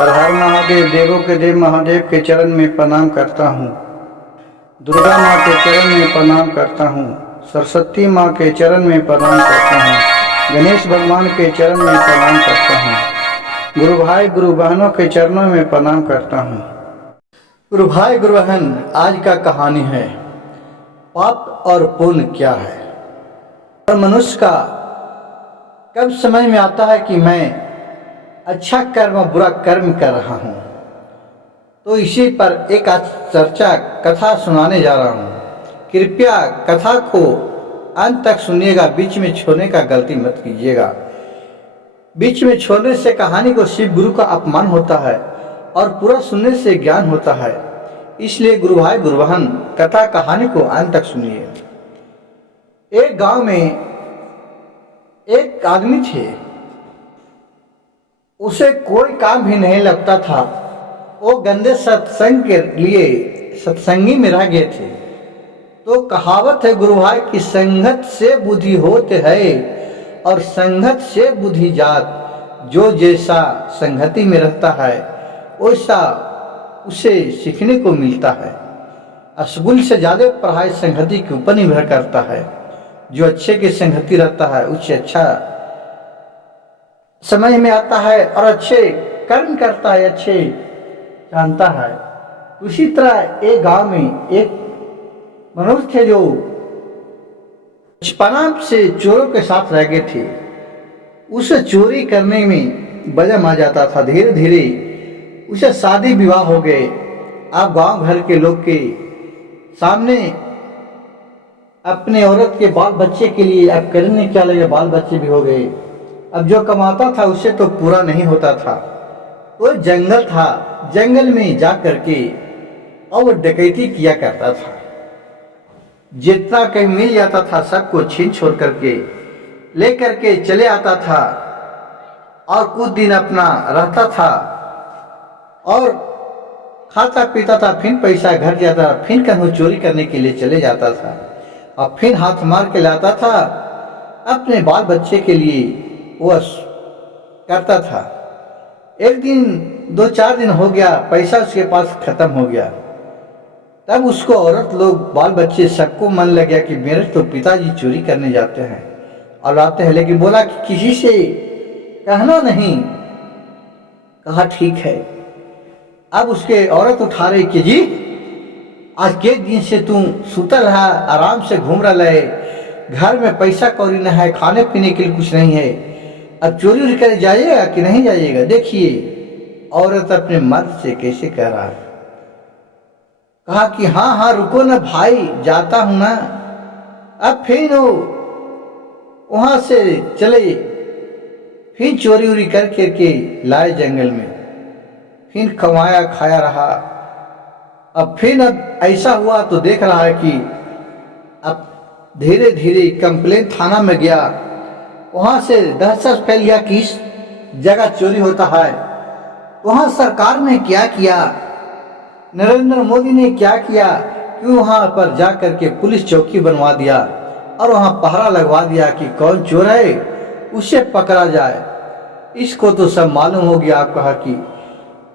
हर हर महादेव, देवों के देव महादेव के चरण में प्रणाम करता हूँ। दुर्गा माँ के चरण में प्रणाम करता हूँ। सरस्वती माँ के चरण में प्रणाम करता हूँ। गणेश भगवान के चरण में प्रणाम करता हूँ। गुरु भाई गुरु बहनों के चरणों में प्रणाम करता हूँ। गुरु भाई गुरु बहन, आज का कहानी है पाप और पुण्य क्या है। और मनुष्य का कब समझ में आता है कि मैं अच्छा कर्म बुरा कर्म कर रहा हूँ। तो इसी पर एक चर्चा कथा सुनाने जा रहा हूँ। कृपया कथा को अंत तक सुनिएगा, बीच में छोड़ने का गलती मत कीजिएगा। बीच में छोड़ने से कहानी को शिव गुरु का अपमान होता है और पूरा सुनने से ज्ञान होता है। इसलिए गुरु भाई गुरु बहन, कथा कहानी को अंत तक सुनिए। एक गांव में एक आदमी थे, उसे कोई काम भी नहीं लगता था। वो गंदे सत्संग के लिए सत्संगी में रह गए थे। तो कहावत है गुरु भाई कि संगत से बुद्धि होते है और संगत से बुद्धि जात। जो जैसा संगति में रहता है वैसा उसे सीखने को मिलता है। अशगुल से ज्यादा पढ़ाई संगति के ऊपर निर्भर करता है। जो अच्छे के संगति रहता है उससे अच्छा समझ में आता है और अच्छे कर्म करता है, अच्छे जानता है। उसी तरह एक गांव में एक मनुष्य थे जो बचपन से चोरों के साथ रह गए थे। उसे चोरी करने में बजम आ जाता था। धीरे धीरे उसे शादी विवाह हो गए। अब गांव भर के लोग के सामने अपने औरत के बाल बच्चे के लिए अब करने क्या लगे, बाल बच्चे भी हो गए। अब जो कमाता था उससे तो पूरा नहीं होता था। वो जंगल था, जंगल में जा करके और वो डकैती किया करता था। जितना कहीं मिल जाता था सबको छीन छोड़ करके ले करके चले आता था और कुछ दिन अपना रहता था और खाता पीता था। फिर पैसा घर जाता, फिर कहीं चोरी करने के लिए चले जाता था और फिर हाथ मार के लाता था अपने बाल बच्चे के लिए वो करता था। एक दिन 2-4 दिन हो गया, पैसा उसके पास खत्म हो गया। तब उसको औरत लोग बाल बच्चे सबको मन लग गया कि मेरे तो पिताजी चोरी करने जाते हैं और आते हैं, लेकिन बोला कि किसी से कहना नहीं। कहा ठीक है। अब उसके औरत उठा रही कि जी आज के दिन से तू सुतल है, आराम से घूम रहा है, घर में पैसा कौड़ी न है, खाने पीने के लिए कुछ नहीं है। अब चोरी उरी कर जाइएगा कि नहीं जाइएगा। देखिए औरत अपने मर्द से कैसे कह रहा है। कहा कि हाँ हाँ रुको ना भाई, जाता हूं ना। अब फिर वो वहां से चले, फिर चोरी उरी करके लाए जंगल में, फिर कमाया खाया रहा। अब फिर अब ऐसा हुआ तो देख रहा है कि अब धीरे धीरे कंप्लेन थाना में गया। वहां से दहशत फैल गया कि इस जगह चोरी होता है। वहां सरकार ने क्या किया, नरेंद्र मोदी ने क्या किया कि वहां पर जा करके पुलिस चौकी बनवा दिया और वहां पहरा लगवा दिया कि कौन चोर है उसे पकड़ा जाए। इसको तो सब मालूम हो गया। आप कहा कि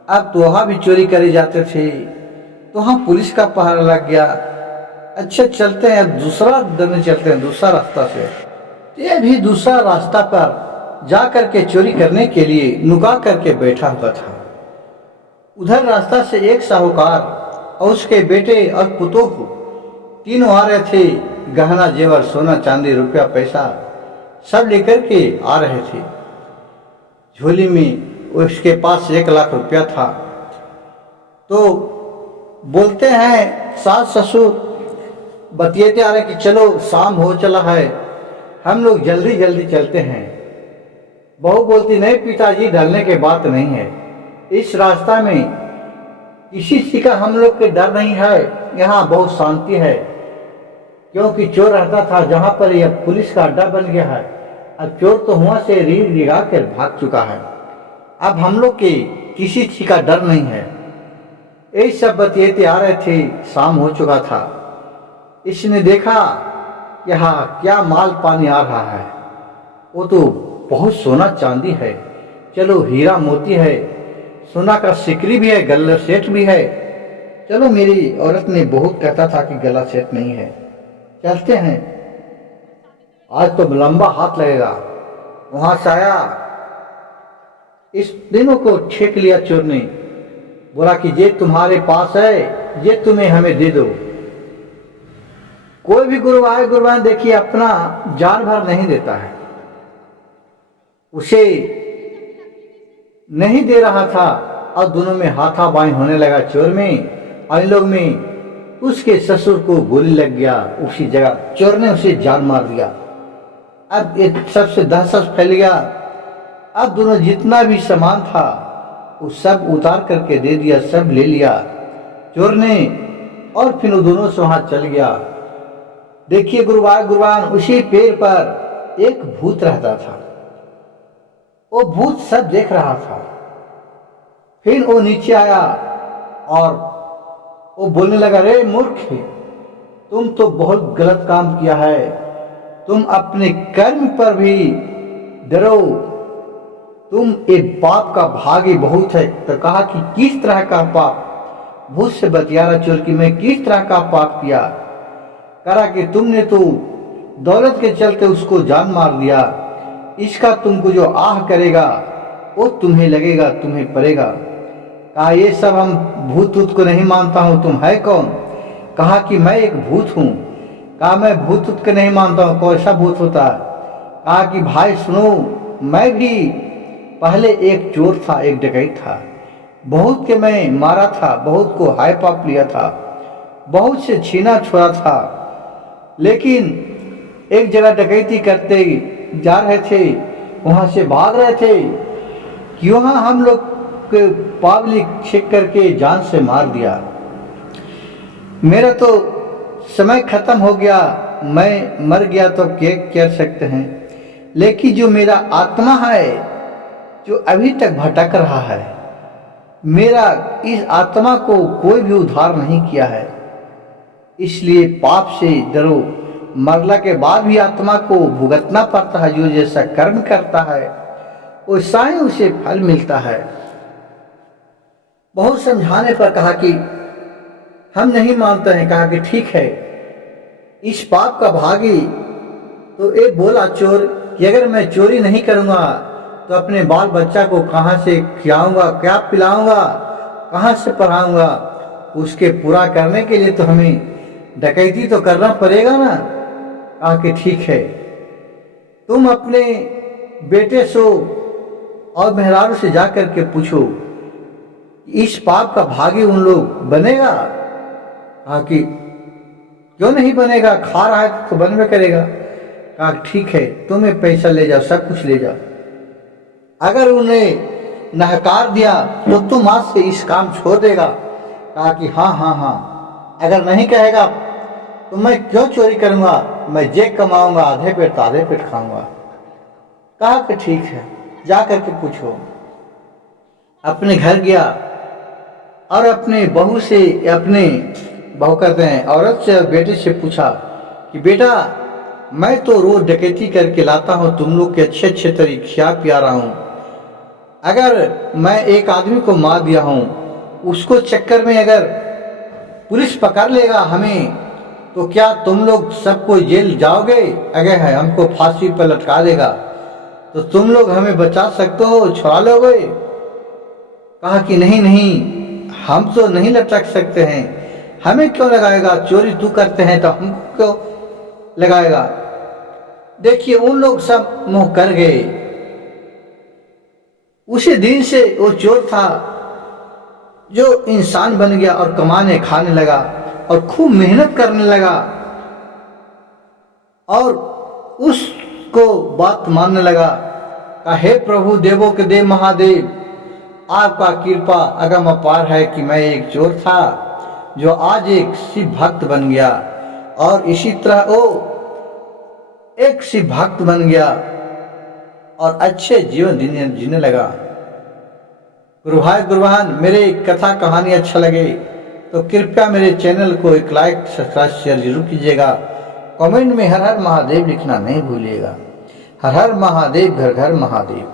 अब तो वहां भी चोरी करे जाते थे तो वहां पुलिस का पहरा लग गया। अच्छा चलते हैं, अब दूसरा दिन चलते हैं दूसरा रास्ता से। ये भी दूसरा रास्ता पर जा करके चोरी करने के लिए नुका करके बैठा हुआ था। उधर रास्ता से एक साहूकार और उसके बेटे और पुतोह तीनों आ रहे थे। गहना जेवर, सोना चांदी, रुपया पैसा सब लेकर के आ रहे थे। झोली में उसके पास 1 लाख रुपया था। तो बोलते हैं सास ससुर बतियाते आ रहे कि चलो शाम हो चला है, हम लोग जल्दी जल्दी चलते हैं। बहू बोलती नहीं पिताजी, ढलने के बात नहीं है। इस रास्ता में किसी चीज का हम लोग के डर नहीं है, यहाँ बहुत शांति है। क्योंकि चोर रहता था जहाँ पर यह पुलिस का अड्डा बन गया है। अब चोर तो वहां से रीढ़ लिगा कर भाग चुका है। अब हम लोग के किसी चीज का डर नहीं है। यही सब बतियाते आ रहे थे। शाम हो चुका था। इसने देखा यहाँ क्या माल पानी आ रहा है। वो तो बहुत सोना चांदी है, चलो हीरा मोती है, सोना का सिकरी भी है, गला सेट भी है। चलो, मेरी औरत ने बहुत कहता था कि गला सेट नहीं है, चलते हैं। आज तो लंबा हाथ लगेगा। वहां से आया, इस दिनों को छेक लिया चोर ने, बोला कि ये तुम्हारे पास है, ये तुम्हें हमें दे दो। कोई भी गुरुवार देखिए अपना जान भर नहीं देता है, उसे नहीं दे रहा था और दोनों में हाथापाई होने लगा, चोर में और इन लोग में। उसके ससुर को गोली लग गया उसी जगह, चोर ने उसे जान मार दिया। अब ये सबसे दहशत फैल गया। अब दोनों जितना भी सामान था वो सब उतार करके दे दिया, सब ले लिया चोर ने, और फिर वो दोनों से वहां चल गया। देखिए गुरुवान उसी पेड़ पर एक भूत रहता था। वो भूत सब देख रहा था। फिर वो नीचे आया और वो बोलने लगा, रे मूर्ख, तुम तो बहुत गलत काम किया है, तुम अपने कर्म पर भी डरो, तुम एक पाप का भागी बहुत है। तो कहा कि किस तरह का पाप? भूत से बतिया रहा चोर की, मैं किस तरह का पाप किया? कहा कि तुमने तो दौलत के चलते उसको जान मार दिया, इसका तुमको जो आह करेगा वो तुम्हें लगेगा, तुम्हें पड़ेगा। कहा ये सब हम भूत को नहीं मानता हूं, तुम है कौन? कहा कि मैं एक भूत हूं। कहा मैं भूत को नहीं मानता हूं, कौन सा भूत होता है? कहा कि भाई सुनो, मैं भी पहले एक चोर था, एक डकैत था, बहुत के मैं मारा था, बहुत को हाय पाप लिया था, बहुत से छीना छोड़ा था, लेकिन एक जगह डकैती करते जा रहे थे, वहां से भाग रहे थे कि वहां हम लोग के पब्लिक चेक करके जान से मार दिया। मेरा तो समय खत्म हो गया, मैं मर गया तो क्या कर सकते हैं, लेकिन जो मेरा आत्मा है जो अभी तक भटक रहा है, मेरा इस आत्मा को कोई भी उद्धार नहीं किया है। इसलिए पाप से डरो, मरला के बाद भी आत्मा को भुगतना पड़ता है, जो जैसा कर्म करता है वैसा ही उसे फल मिलता है। बहुत समझाने पर कहा कि हम नहीं मानते हैं। कहा कि ठीक है, इस पाप का भागी तो एक बोला चोर कि अगर मैं चोरी नहीं करूंगा तो अपने बाल बच्चा को कहां से खिलाऊंगा, क्या पिलाऊंगा, कहां से पढ़ाऊंगा? उसके पूरा करने के लिए तो हमें डकैती तो करना पड़ेगा ना। कहा कि ठीक है, तुम अपने बेटे से और मेहरारू से जाकर के पूछो इस पाप का भागी उन लोग बनेगा? कहा कि क्यों नहीं बनेगा, खा रहा है तो बनवे करेगा। कहा ठीक है, तुम्हें पैसा ले जाओ, सब कुछ ले जाओ, अगर उन्हें नहकार दिया तो तुम आज से इस काम छोड़ देगा। कहा कि हाँ हाँ हाँ, अगर नहीं कहेगा तो मैं क्यों चोरी करूंगा, मैं जे कमाऊंगा आधे पेट आधे पेट खाऊंगा। कहा कि ठीक है, जा करके पूछो। अपने घर गया और अपने बहू से, अपने बहू कहते हैं औरत से, बेटे से पूछा कि बेटा मैं तो रोज डकैती करके लाता हूँ, तुम लोग के अच्छे अच्छे तरीके खिया पिया रहा हूँ, अगर मैं एक आदमी को मार दिया हूँ, उसको चक्कर में अगर पुलिस पकड़ लेगा हमें, तो क्या तुम लोग सबको जेल जाओगे? अगर है हमको फांसी पर लटका देगा तो तुम लोग हमें बचा सकते हो, छुड़ा लोगे? कहा कि नहीं नहीं, हम तो नहीं लटक सकते हैं, हमें क्यों लगाएगा? चोरी तू करते हैं तो हमको क्यों लगाएगा? देखिए उन लोग सब मुंह कर गए। उसी दिन से वो चोर था जो इंसान बन गया और कमाने खाने लगा और खूब मेहनत करने लगा और उसको बात मानने लगा। कहा हे प्रभु देवों के देव महादेव, आपका कृपा अगम अपार है कि मैं एक चोर था जो आज एक शिव भक्त बन गया, और इसी तरह वो एक शिव भक्त बन गया और अच्छे जीवन जीने लगा। गुरुभान, मेरे कथा कहानी अच्छा लगे तो कृपया मेरे चैनल को एक लाइक सब्सक्राइब शेयर जरूर कीजिएगा। कमेंट में हर हर महादेव लिखना नहीं भूलिएगा। हर हर महादेव, घर घर महादेव।